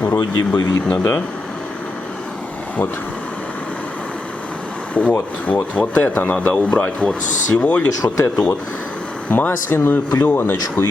Вроде бы видно, да? Вот. Вот это надо убрать. Вот всего лишь вот эту вот масляную пленочку.